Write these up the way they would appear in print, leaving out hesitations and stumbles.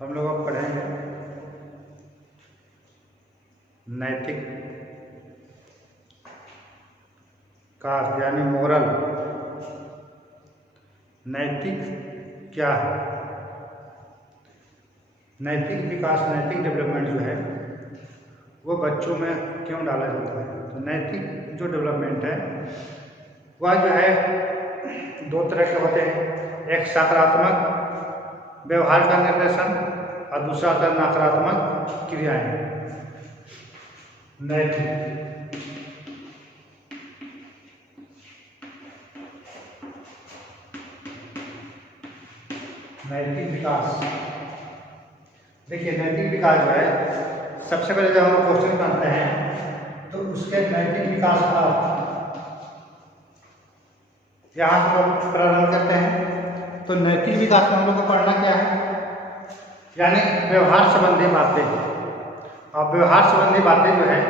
हम लोग अब पढ़ेंगे नैतिक का यानी मोरल। नैतिक क्या है? नैतिक विकास, नैतिक डेवलपमेंट जो है वो बच्चों में क्यों डाला जाता है? तो नैतिक जो डेवलपमेंट है वह जो है दो तरह के होते हैं। एक सकारात्मक व्यवहार का निर्देशन और दूसरा था नकारात्मक क्रियाएं। नैतिक नैतिक विकास, देखिए नैतिक विकास जो है सबसे पहले जब हम क्वेश्चन करते हैं तो उसके नैतिक विकास का यहाँ से हम प्रारंभ करते हैं। तो नैतिक विकास में हम लोग को पढ़ना क्या है? यानी व्यवहार संबंधी बातें। और व्यवहार संबंधी बातें जो है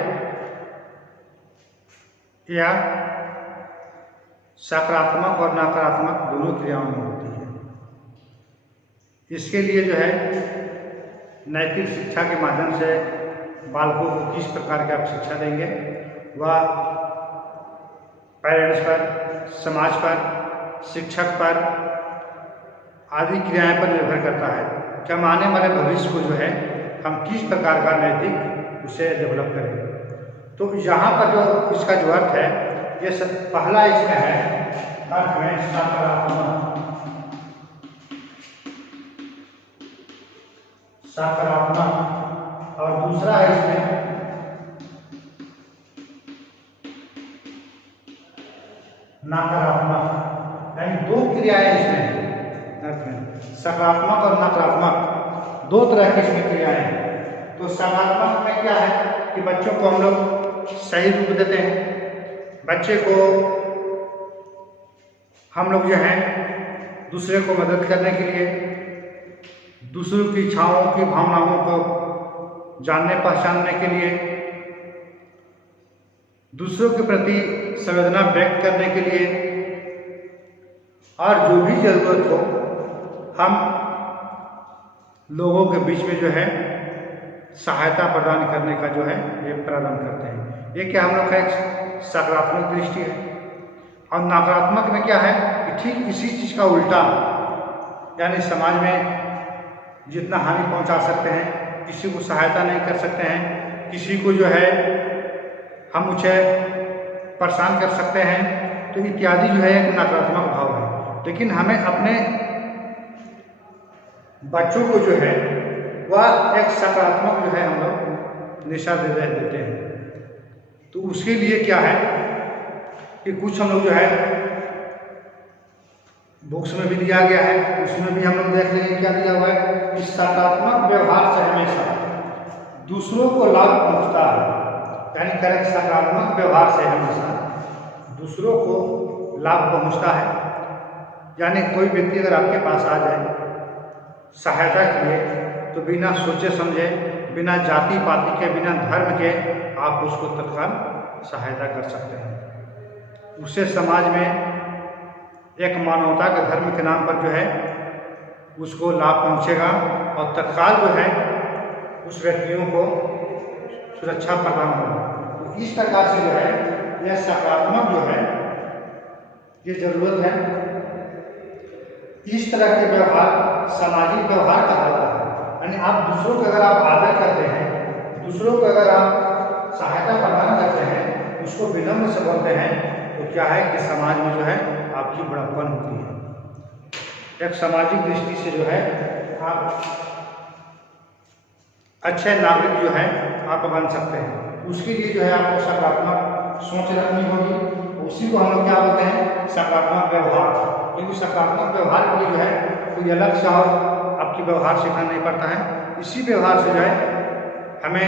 यह सकारात्मक और नकारात्मक दोनों क्रियाओं में होती है। इसके लिए जो है नैतिक शिक्षा के माध्यम से बालकों को किस प्रकार की आप शिक्षा देंगे वह पेरेंट्स पर, समाज पर, शिक्षक पर आदि क्रियाएं पर निर्भर करता है कि हम आने वाले भविष्य को जो है हम किस प्रकार का नैतिक उसे डेवलप करें। तो यहाँ पर जो इसका जो अर्थ है ये पहला इसमें है अर्थ में सकारात्मक और दूसरा है इसमें नकारात्मक। यानी दो क्रियाएं इसमें अर्थ में सकारात्मक और नकारात्मक दो तरह की इसमें क्रियाएं हैं। तो सकारात्मक में क्या है कि बच्चों को हम लोग सही रूप देते हैं। बच्चे को हम लोग जो है दूसरे को मदद करने के लिए, दूसरों की इच्छाओं की भावनाओं को जानने पहचानने के लिए, दूसरों के प्रति संवेदना व्यक्त करने के लिए और जो भी जरूरत हो हम लोगों के बीच में जो है सहायता प्रदान करने का जो है ये प्रारंभ करते हैं। ये क्या हम लोग का एक सकारात्मक दृष्टि है। और नकारात्मक में क्या है कि ठीक इसी चीज का उल्टा, यानी समाज में जितना हानि पहुंचा सकते हैं, किसी को सहायता नहीं कर सकते हैं, किसी को जो है हम उसे परेशान कर सकते हैं, तो इत्यादि जो है एक नकारात्मक भाव है। लेकिन हमें अपने बच्चों को जो है वह एक सकारात्मक जो है हम लोग दिशा देते हैं। तो उसके लिए क्या है कि कुछ हम लोग जो है बुक्स में भी दिया गया है, उसमें भी हम लोग देख लेंगे क्या दिया हुआ है कि सकारात्मक व्यवहार से हमेशा दूसरों को लाभ पहुंचता है। यानी करेक्ट सकारात्मक व्यवहार से हमेशा दूसरों को लाभ पहुंचता है। यानी कोई व्यक्ति अगर आपके पास आ जाए सहायता के लिए तो बिना सोचे समझे, बिना जाति पाति के, बिना धर्म के आप उसको तत्काल सहायता कर सकते हैं। उससे समाज में एक मानवता के धर्म के नाम पर जो है उसको लाभ पहुंचेगा और तत्काल जो है उस व्यक्तियों को सुरक्षा प्रदान होगा। तो इस प्रकार से जो है यह सकारात्मक जो है ये जरूरत है। इस तरह के व्यवहार सामाजिक व्यवहार कहा जाता है। यानी आप दूसरों को अगर आप आदर करते हैं, दूसरों को अगर आप सहायता प्रदान करते हैं, उसको विनम्र से बोलते हैं, तो क्या है कि समाज में जो है आपकी बड़प्पन होती है। एक सामाजिक दृष्टि से जो है आप अच्छे नागरिक जो है आप बन सकते हैं। उसके लिए जो है आपको सकारात्मक सोच रखनी होगी। उसी को हम लोग क्या बोलते हैं सकारात्मक व्यवहार। क्योंकि सकारात्मक व्यवहार के लिए जो है कोई अलग से और आपकी व्यवहार सीखना नहीं पड़ता है। इसी व्यवहार से जो है हमें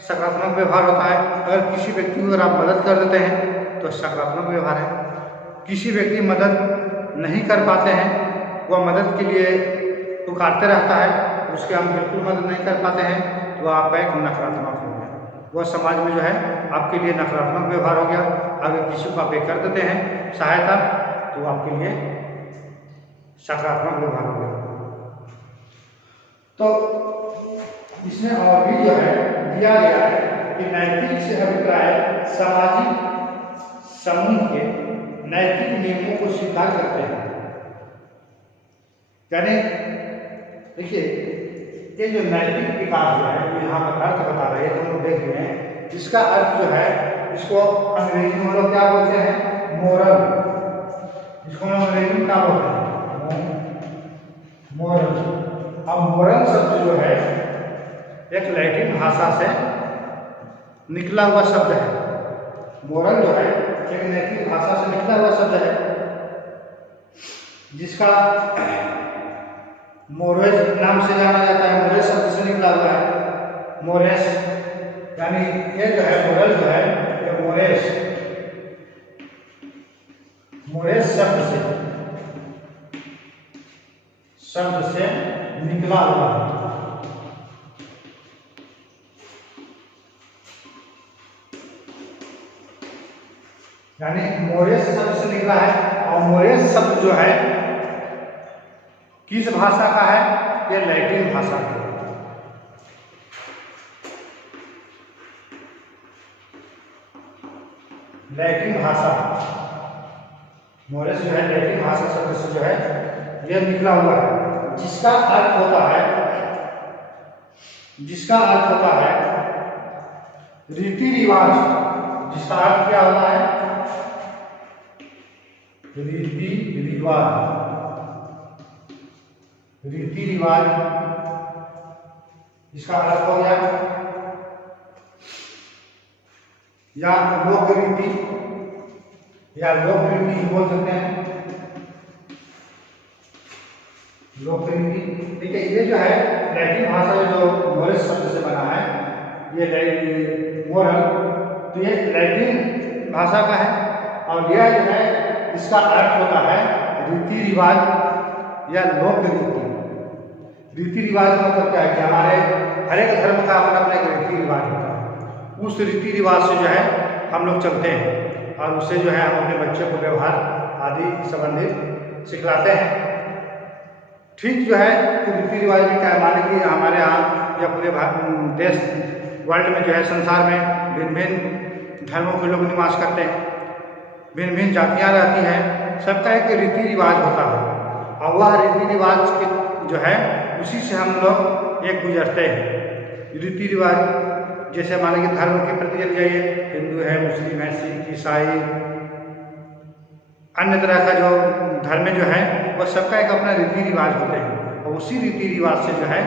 सकारात्मक व्यवहार होता है। अगर किसी व्यक्ति को अगर आप मदद कर देते हैं तो सकारात्मक व्यवहार है। किसी व्यक्ति मदद नहीं कर पाते हैं, वह मदद के लिए पुकारते रहता है, उसके हम बिल्कुल मदद नहीं कर पाते हैं, तो आपका एक नकारात्मक हो गया। वह समाज में जो है आपके लिए नकारात्मक व्यवहार हो गया। अगर किसी को आप कर देते हैं सहायता तो आपके लिए सकारात्मक व्यवहार हो गया। तो इसमें और भी जो है दिया गया है कि नैतिक से अभिप्राय सामाजिक समूह के नैतिक नियमों को स्वीकार करते हैं। यानी देखिए, ये जो नैतिक विकास जो है, यहाँ पर अर्थ बता रहे हैं, हम लोग देख रहे हैं, इसका अर्थ जो है, इसको अंग्रेजी में लोग क्या बोलते हैं, मोरल। इसको हम अंग्रेजी में क्या बोलते हैं, मोरल। अब मोरल शब्द जो है एक लैटिन भाषा से निकला हुआ शब्द है। मोरल जो है एक लैटिन भाषा से निकला हुआ शब्द है, जिसका मोरेस नाम से जाना जाता है। मोरेस शब्द से निकला हुआ है। मोरेस यानी ये जो है मोरल जो है, ये मोरेस शब्द से निकला हुआ है। यानी मोरेस शब्द से निकला है। और मोरेस शब्द जो है किस भाषा का है, यह लैटिन भाषा का है। लैटिन भाषा, मोरेस जो है लैटिन भाषा शब्द से जो है यह निकला हुआ है, जिसका अर्थ होता है रीति रिवाज। जिसका अर्थ क्या होता है, रीति रिवाज। इसका अर्थ हो गया या लोक रीति, या लोक रीति बोल सकते हैं, लोक रीति। ठीक है, ये जो है लैटिन भाषा जो मोरेस शब्द से बना है, ये मोरल, तो ये लैटिन भाषा का है। और यह जो है इसका अर्थ होता है रीति रिवाज या लोक रीति। रीति रिवाज मतलब क्या है कि हमारे हर एक धर्म का अपना अपना एक रीति रिवाज होता है। उस रीति रिवाज से जो है हम लोग चलते हैं और उससे जो है हम अपने बच्चों को व्यवहार आदि संबंधित सिखलाते हैं। ठीक जो है रीति रिवाज में क्या है, मान लीजिए हमारे यहाँ या पूरे देश वर्ल्ड में जो है, संसार में भिन्न भिन्न धर्मों के लोग निवास करते हैं, भिन्न भिन्न जातियाँ रहती हैं, सबका एक रीति रिवाज होता है। और वह रीति रिवाज के जो है उसी से हम लोग एक गुजरते हैं। रीति रिवाज जैसे मान लीजिए धर्म के प्रति चल जाइए, हिंदू है, मुस्लिम है, सिख, ईसाई, अन्य तरह का जो धर्म जो है वह सबका एक अपना रीति रिवाज होते हैं। और उसी रीति रिवाज से जो है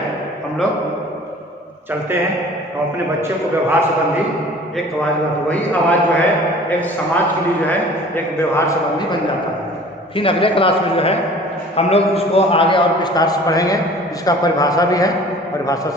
हम लोग चलते हैं और अपने बच्चों को व्यवहार संबंधी एक आवाज़ बनाते हैं। वही आवाज़ जो है एक समाज के लिए जो है एक व्यवहार संबंधी बन जाता है। फिर अगले क्लास में जो है हम लोग इसको आगे और विस्तार से पढ़ेंगे। इसका परिभाषा भी है, परिभाषा से